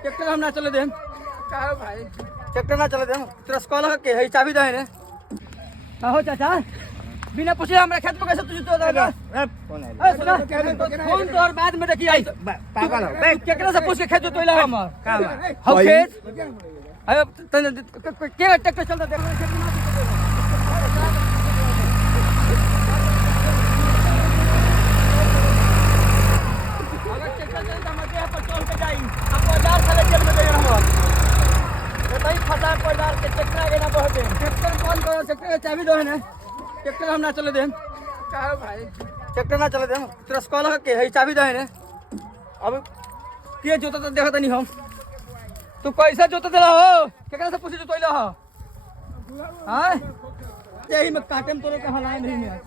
tractor हम ना चले दे भाई, ट्रैक्टर ना चले दे तेरा स्कॉलर के है चाबी दे रे हो चाचा बिना पूछे हमरा खेत पे कैसे तुझे तो देगा फोन है सुना फोन तो और बाद में देखी आई पागल हो बे केकरा से पूछ के खेत जोतइला हम का हो खेत अरे के ट्रैक्टर चलता देख खेत ना अगर ट्रैक्टर चलता मत यहाँ पर चल के जाई अब बाजार साले जेल में दे रहा भाई फटा बाजार के ट्रैक्टर आगे ना बढ़ दे ट्रैक्टर कौन करो ट्रैक्टर का चाबी दो है ना ट्रैक्टर हम ना चले दे भाई, ट्रैक्टर ना चले दे तेरा स्कॉलर के है चाबी दे रे अब के जोता तो देखत नहीं हम तू कैसा जोता देला हो केकरा से पूछे जोतइला हो हां यही में काटे में तोरे के हलाए नहीं में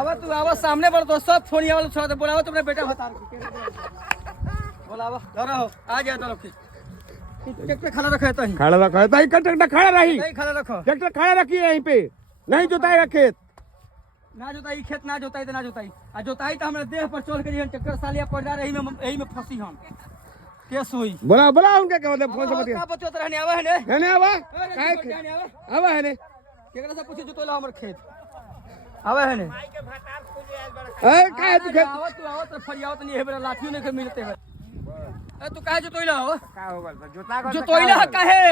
आवा तू आवा सामने बढ़ तो सब फोनिया वाला छोड़ दे बोलावा तुमने बेटा बता बोलावा डरा हो आ जा तो लोग ट्रैक्टर खड़ा रखा है तो खड़ा रखा है भाई ट्रैक्टर खड़ा रही नहीं खड़ा रखो ट्रैक्टर खड़ा रखिए यहीं पे नहीं जोताएगा खेत ना जोताई खेत ना जोताई तो ना जोताई आ जोताई तो हमरा देह पर चढ़ के जीवन ट्रैक्टर सालिया पड़ जा रही में यही में फंसी हम केस हुई बोला बोला उनके क्या मतलब फोन से बतिया का बच्चो रहने आवा है ने नहीं आवा काहे आवा है ने केकरा से पूछे जोतोला हमर खेत आवा है ने ए काहे तू खेत आवा तो फरियावत नहीं है बेरा लाठियों नहीं के मिलते है ए तू काहे जोतोइला हो का हो गल जोतोइला काहे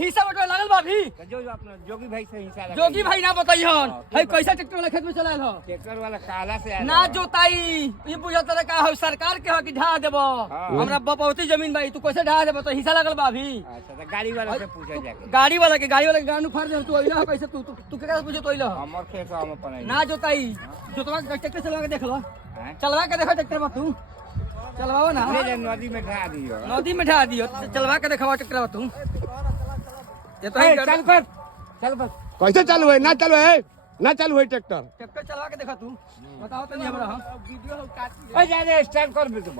हिस्सा बटवा लागल बा भी जो अपना जोगी भाई से हिस्सा जोगी भाई ना बताइहन है कैसा ट्रैक्टर वाला खेत में चलायल हो ट्रैक्टर वाला काला से ना जोताई ये बुझत रे का हो सरकार के हो कि ढा देबो हमरा बपौती जमीन भाई तू कैसे ढा देबो तो हिस्सा लागल बा भी अच्छा तो गाड़ी वाला से पूछा जाके गाड़ी वाला के गांड फाड़ दे तू अइला कैसे तू केकरा से पूछे तो अइला हमर खेत हम अपन ना जोताई जोतवा ट्रैक्टर चलवा के देख लो चलवा के देखो ट्रैक्टर बा तू चलवाओ ना नदी में ढा दियो नदी में ढा दियो चलवा के देखो ट्रैक्टर बा तू ये तो चल पर कैसे चालू है ना चालू है ना चालू है ट्रैक्टर ट्रैक्टर चलवा के देखो तू बताओ तो नहीं हमरा वीडियो जा स्टार्ट कर दे तुम